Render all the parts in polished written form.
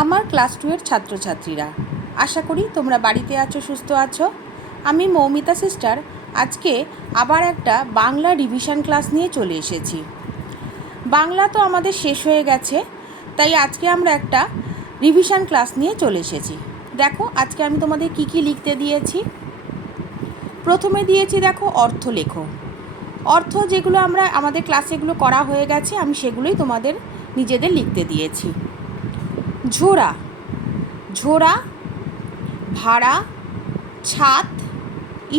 আমার ক্লাস 2 এর ছাত্রছাত্রীরা, আশা করি তোমরা বাড়িতে আছো, সুস্থ আছো। আমি মৌমিতা সিস্টার আজকে আবার একটা বাংলা রিভিশন ক্লাস নিয়ে চলে এসেছি। বাংলা তো আমাদের শেষ হয়ে গেছে, তাই আজকে আমরা একটা রিভিশন ক্লাস নিয়ে চলে এসেছি। দেখো আজকে আমি তোমাদের কি কি লিখতে দিয়েছি। প্রথমে দিয়েছি দেখো অর্থ লেখো। অর্থ যেগুলো আমাদের ক্লাসে এগুলো করা হয়ে গেছে, আমি সেগুলোই তোমাদের নিজেদের লিখতে দিয়েছি। ঝোড়া, ঝোড়া, ভাড়া, ছাদ,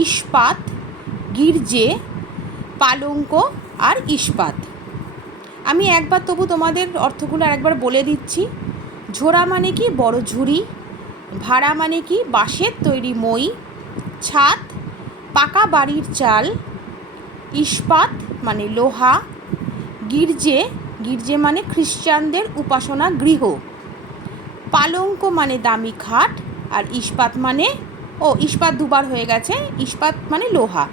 ইস্পাত, গির্জে, পালঙ্ক আর ইস্পাত। আমি একবার তবু তোমাদের অর্থগুলো আরেকবার বলে দিচ্ছি। ঝোড়া মানে কি বড় ঝুড়ি, ভাড়া মানে কি বাঁশের তৈরি মই, ছাদ পাকা বাড়ির চাল, ইস্পাত মানে লোহা, গির্জে, গির্জে মানে খ্রিস্টানদের উপাসনা গৃহ, পালঙ্ক মানে দামি খাট, আর ইস্পাত মানে ইস্পাত দুবার হয়ে গেছে, ইস্পাত মানে লোহা।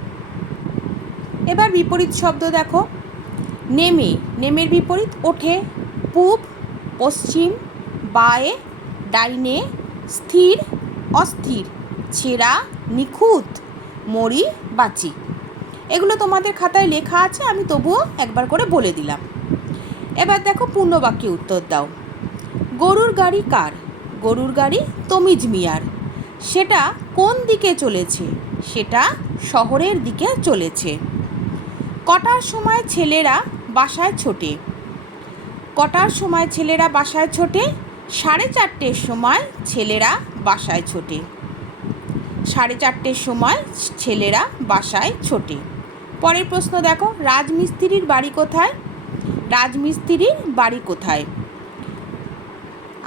এবার বিপরীত শব্দ দেখো। নেমে, নেমের বিপরীত ওঠে, পূব, পশ্চিম, বায়ে, ডাইনে, স্থির, অস্থির, ছেঁড়া, নিখুঁত, মরি, বাঁচি। এগুলো তোমাদের খাতায় লেখা আছে, আমি তবুও একবার করে বলে দিলাম। এবার দেখো পূর্ণবাক্যে উত্তর দাও। গরুর গাড়ি কার? গরুর গাড়ি তমিজ মিয়ার। সেটা কোন দিকে চলেছে? সেটা শহরের দিকে চলেছে। কটার সময় ছেলেরা বাসায় ছোটে? কটার সময় ছেলেরা বাসায় ছোটে? 4:30 সময় ছেলেরা বাসায় ছোটে। 4:30 সময় ছেলেরা বাসায় ছোটে। পরের প্রশ্ন দেখো, রাজমিস্ত্রির বাড়ি কোথায়? রাজমিস্ত্রির বাড়ি কোথায়?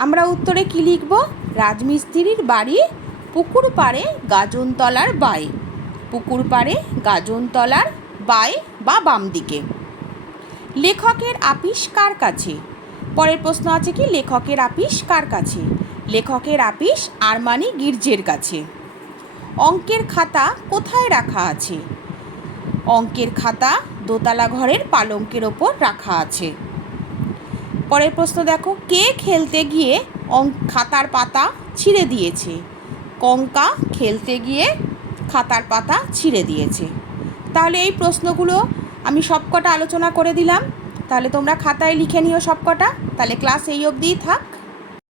আমরা উত্তরে কি লিখব? রাজমিস্ত্রির বাড়ি পুকুর পাড়ে গাজনতলার বাঁয়ে। পুকুর পাড়ে গাজনতলার বাঁয়ে বা বাম দিকে। লেখকের আপিস কার কাছে? পরের প্রশ্ন আছে কি, লেখকের আপিস কার কাছে? লেখকের আপিস আরমানি গির্জের কাছে। অঙ্কের খাতা কোথায় রাখা আছে? অঙ্কের খাতা দোতলা ঘরের পালঙ্কের ওপর রাখা আছে। পরের প্রশ্ন দেখো, কে খেলতে গিয়ে খাতার পাতা ছিঁড়ে দিয়েছে? কঙ্কা খেলতে গিয়ে খাতার পাতা ছিঁড়ে দিয়েছে। তাহলে এই প্রশ্নগুলো আমি সবকটা আলোচনা করে দিলাম, তাহলে তোমরা খাতায় লিখে নিও সবকটা। তাহলে ক্লাস এই অবধিই থাক।